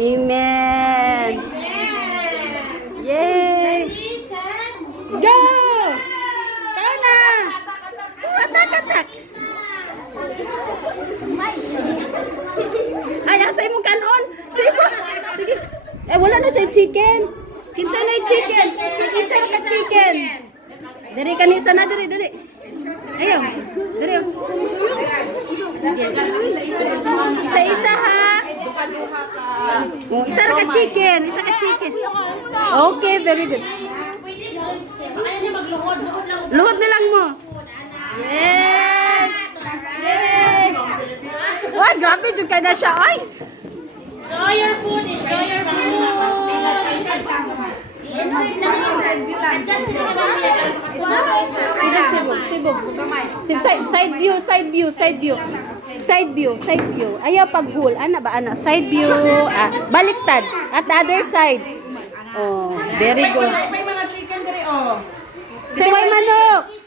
Amen. Yay! Go! Kaya na! Katak! Ay, asay mo kanon! Sige! Sige! Eh, wala na siya chicken! Kinsa na yung chicken? Isa na ka chicken! Dari kanisa na, dari! Ayaw! Dari! Isa-isa ha! Oh, isa ka chicken! Isa ka chicken! Okay, very good. Luhod na lang mo. Yes! Yay! Wah, grabe dyan ka na siya. Ay! Enjoy your food. Enjoy your food. Side view. Ayaw pag-hul. Ana ba, ana? Side view. Baliktad. At the other side. Oh, very good. May mga chicken diri oh. Saway manok.